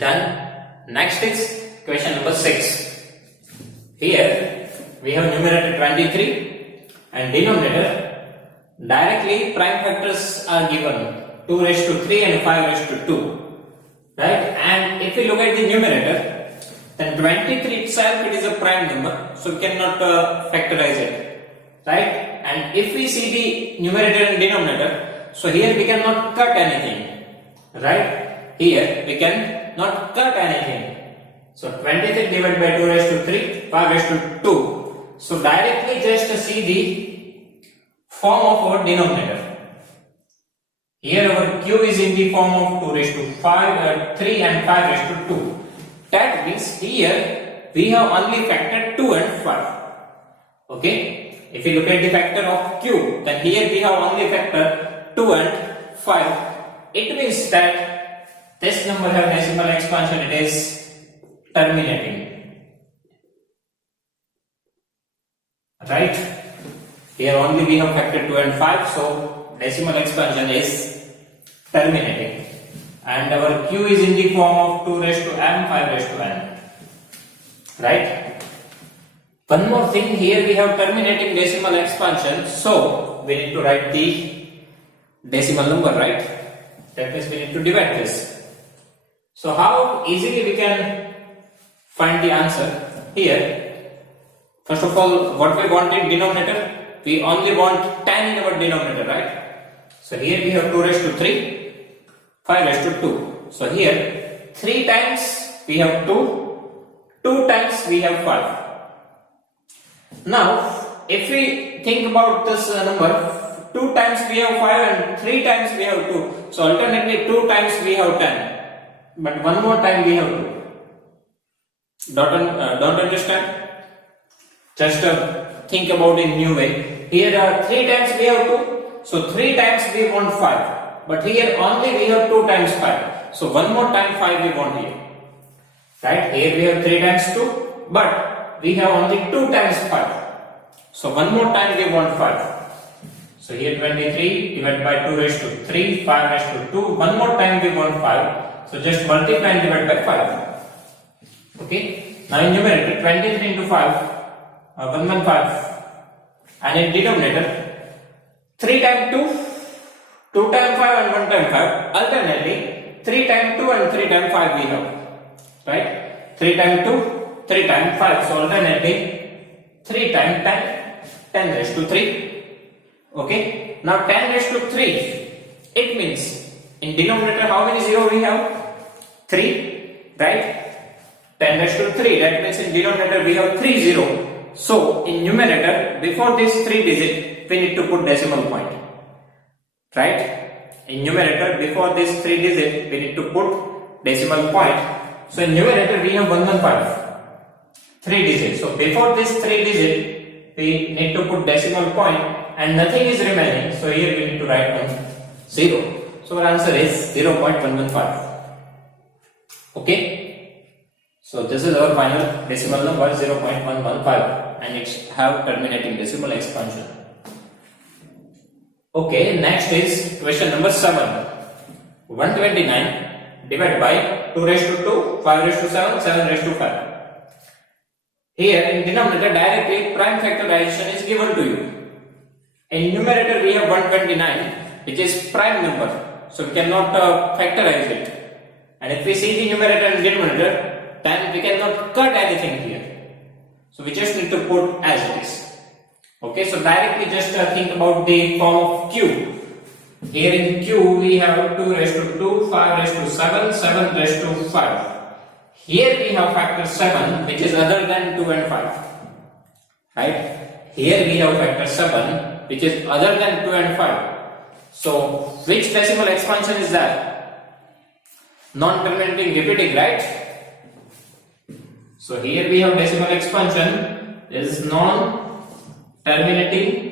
Done. Next is question number 6. Here we have numerator 23 and denominator. Directly prime factors are given 2 raised to 3 and 5 raised to 2. Right? And if we look at the numerator, then 23 itself it is a prime number, so we cannot factorize it. Right? And if we see the numerator and denominator, so here we cannot cut anything. Right? Here we can not cut anything. So 23 divided by 2 raised to 3, 5 raised to 2. So directly just see the form of our denominator. Here our q is in the form of 2 raised to 3 and 5 raised to 2. That means here we have only factor 2 and 5. Okay? If you look at the factor of q, then here we have only factor 2 and 5. It means that this number have decimal expansion, it is terminating. Right? Here only we have factor 2 and 5, so decimal expansion is terminating. And our q is in the form of 2 raised to m, 5 raised to n. Right? One more thing, here we have terminating decimal expansion, so we need to write the decimal number, right? That means we need to divide this. So how easily we can find the answer? Here, first of all, what we want in denominator? We only want 10 in our denominator, right? So here we have 2 raised to 3, 5 raised to 2. So here 3 times we have 2, 2 times we have 5. Now if we think about this number, 2 times we have 5 and 3 times we have 2. So alternately 2 times we have 10. But one more time we have 2. Don't understand? Just think about in new way. Here 3 times we have 2. So 3 times we want 5. But here only we have 2 times 5. So one more time 5 we want here. Right? Here we have 3 times 2. But we have only 2 times 5. So one more time we want 5. So here 23 divided by 2 raised to 3, 5 raised to 2. One more time we want 5. So just multiply and divide by 5. Okay. Now in numerator 23 into 5, 115. And in denominator 3 times 2, 2 times 5 and 1 times 5. Alternately 3 times 2 and 3 times 5 we have. Right? 3 times 2, 3 times 5. So alternately 3 times 10, 10 raised to 3. Okay. Now 10 raised to 3. It means in denominator how many 0 we have? 3. Right? 10 raised to 3. That means in denominator we have 3 0. So in numerator, before this 3 digit, we need to put decimal point. Right? In numerator, before this 3 digit, we need to put decimal point. So in numerator, we have 115. 3 digits. So before this 3 digit, we need to put decimal point and nothing is remaining. So here we need to write down 0. So our answer is 0.115. Okay? So this is our final decimal number 0.115 and it have terminating decimal expansion. Okay, next is question number 7. 129 divided by 2 raised to 2, 5 raised to 7, 7 raised to 5. Here in denominator directly prime factorization is given to you. In numerator we have 129 which is prime number, so we cannot factorize it. And if we see the numerator and denominator, then we cannot cut anything here. So we just need to put as it is. Okay, so directly just think about the form of q. Here in q we have 2 raised to 2, 5 raised to 7, 7 raised to 5. Here we have factor 7 which is other than 2 and 5. Right? Here we have factor 7 which is other than 2 and 5. So which decimal expansion is that? Non-terminating repeating, right? So here we have decimal expansion. This is non-terminating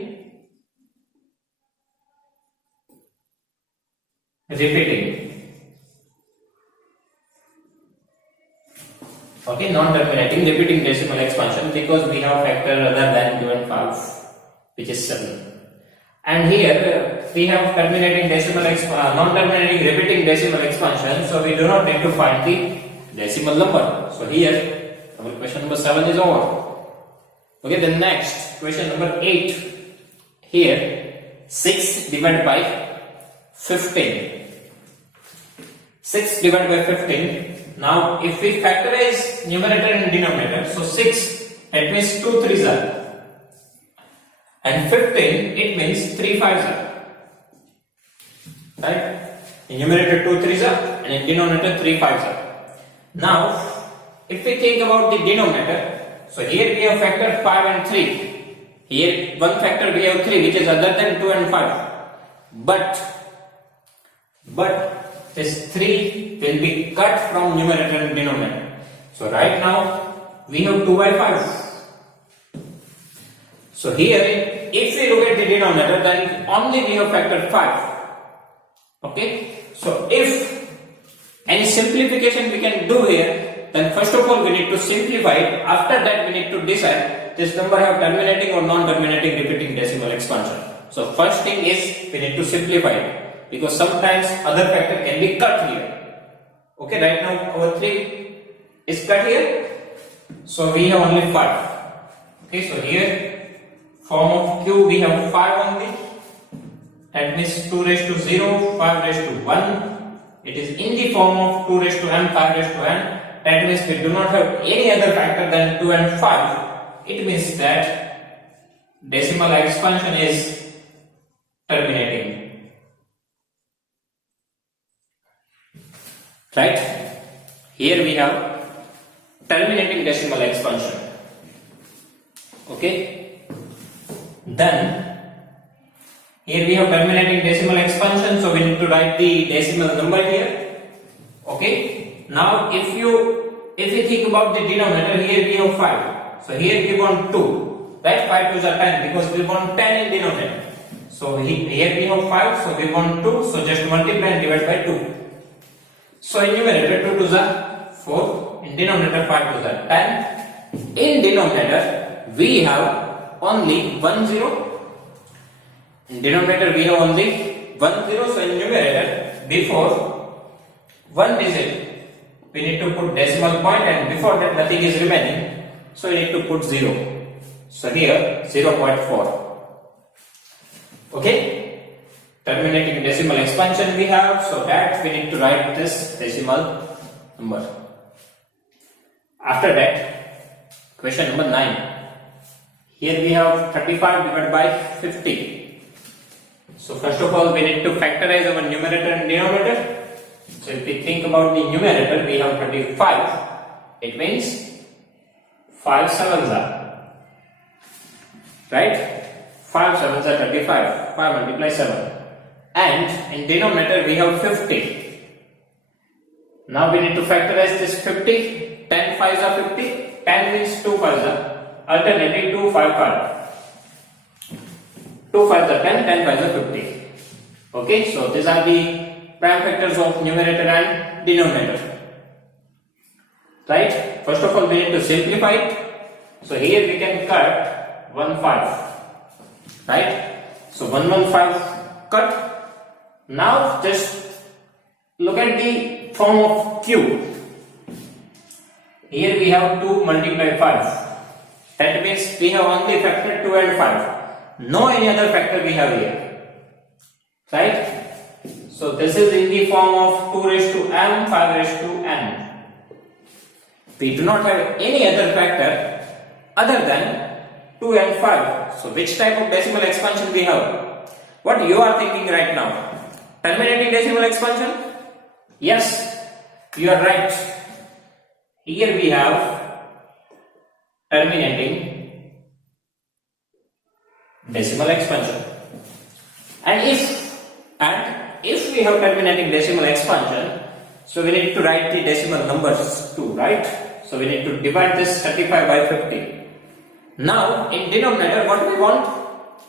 repeating. Okay, non-terminating repeating decimal expansion because we have factor other than 2 and 5 which is 7. And here we have terminating decimal non-terminating repeating decimal expansion, so we do not need to find the decimal number. So here our question number 7 is over. Okay, then next question number 8. Here 6 divided by 15. 6 divided by 15. Now if we factorize numerator and denominator, so 6, that means 2 3s are, and 15, it means 3 5s are. Right? In numerator 2 3s are and in denominator 3 5s are. Now if we think about the denominator, so here we have factor 5 and 3. Here one factor we have 3, which is other than 2 and 5. But this 3 will be cut from numerator and denominator. So right now we have 2 by 5. So here if we look at the denominator, then only we have factor 5. Okay. So if any simplification we can do here, then first of all we need to simplify it. After that we need to decide this number have terminating or non-terminating repeating decimal expansion. So first thing is we need to simplify it, because sometimes other factor can be cut here. Okay, right now our 3 is cut here, so we have only 5. Okay, so here form of Q we have 5 only. That means 2 raised to 0, 5 raised to 1. It is in the form of 2 raised to n, 5 raised to n. That means we do not have any other factor than 2 and 5. It means that decimal expansion is terminating. Right? Here we have terminating decimal expansion. Okay? Then here we have terminating decimal expansion, so we need to write the decimal number here. Okay? Now if we think about the denominator, here we have 5. So here we want 2. Right? 5 2s are 10, because we want 10 in denominator. So here we have 5, so we want 2, so just multiply and divide by 2. So in numerator 2 2s are 4, in denominator 5 2s are 10. In denominator we have only 1 0. In denominator we have only 1 0, so in numerator before 1 digit we need to put decimal point, and before that nothing is remaining, so we need to put 0. So here 0.4. Okay, terminating decimal expansion we have, so that we need to write this decimal number. After that, question number 9. Here we have 35 divided by 50. So first of all we need to factorize our numerator and denominator. So if we think about the numerator, we have 35. It means 5 7s are, right? 5 7s are 35. 5 multiply 7. And in denominator we have 50. Now we need to factorize this 50. 10 5s are 50. 10 means 2 5s are. Alternating 2 5 5. 2 5s are 10. 10 5s are 50. Okay, so these are the prime factors of numerator and denominator. Right? First of all we need to simplify it. So here we can cut 1 5. Right? So 1 1 5 cut. Now just look at the form of Q. Here we have 2 multiply 5. That means we have only factor 2 and 5. No any other factor we have here. Right? So this is in the form of 2 raised to m, 5 raised to n. We do not have any other factor other than 2 and 5. So which type of decimal expansion we have? What you are thinking right now? Terminating decimal expansion? Yes, you are right. Here we have terminating decimal expansion. And if we have terminating decimal expansion, so we need to write the decimal numbers too, right? So we need to divide this 35 by 50. Now in denominator what we want?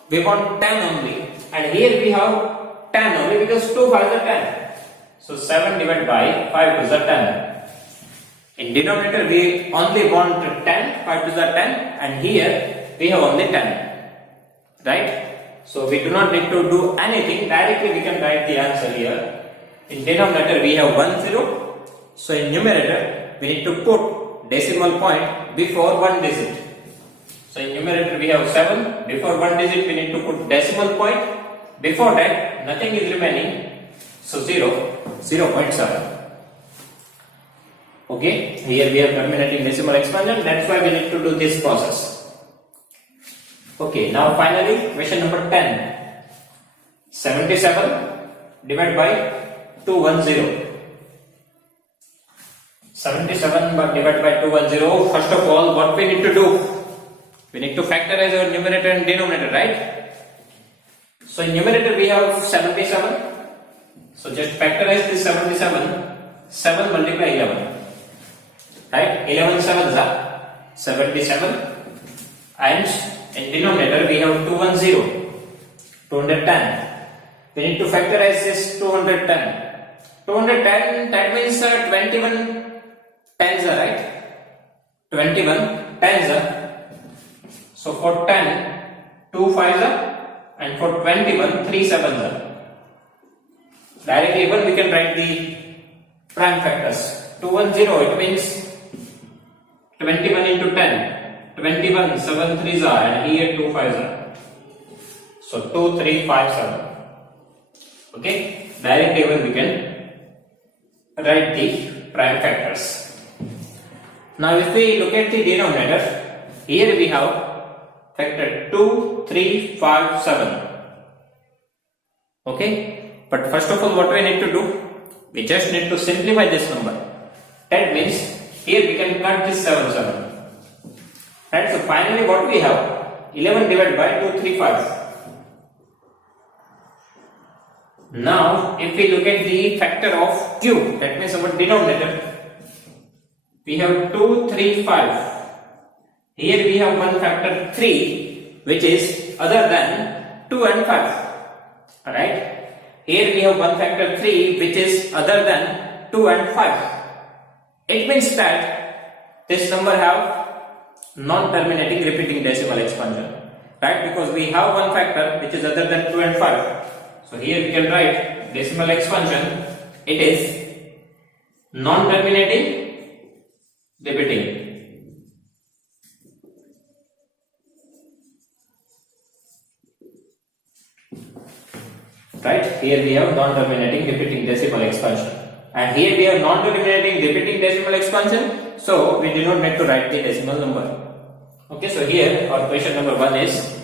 We want 10 only, and here we have 10 only because 2 5s are 10. So 7 divided by 5 2s are 10. In denominator we only want 10, 5 2s are 10, and here we have only 10. Right? So we do not need to do anything, directly we can write the answer here. In denominator we have 1 0, so in numerator we need to put decimal point before one digit. So in numerator we have 7, before one digit we need to put decimal point, before that nothing is remaining, so 0.7. Okay, here we have terminating decimal expansion, that's why we need to do this process. Okay, now finally question number 10. 77 divided by 210. 77 divided by 210. First of all, what we need to do? We need to factorize our numerator and denominator, right? So in numerator we have 77. So just factorize this 77. 7 multiply 11. Right? 11 sevens are 77. And in denominator we have 210. 210. We need to factorize this 210. 210, that means 21 tens are, right? 21 tens are. So for 10, 2 fives are, and for 21, 3 sevens are. Directly even we can write the prime factors. 210, it means 21 into 10. 21, 7 threes are, and here 2 fives are. So 2, 3, 5, 7. Okay, directly even we can write the prime factors. Now if we look at the denominator, here we have factor 2, 3, 5, 7. Okay, but first of all what we need to do? We just need to simplify this number. That means here we can cut this 7. Right, so finally what we have? 11 divided by 2, 3, 5. Now, if we look at the factor of cube, that means our denominator, we have 2, 3, 5. Here we have one factor 3, which is other than 2 and 5. Alright? Here we have one factor 3, which is other than 2 and 5. It means that this number have non-terminating repeating decimal expansion. Right? Because we have one factor which is other than 2 and 5. So here we can write decimal expansion, it is non-terminating repeating. Right, here we have non-terminating repeating decimal expansion, and here we have non-terminating repeating decimal expansion, so we do not need to write the decimal number. Okay, so here our question number 1 is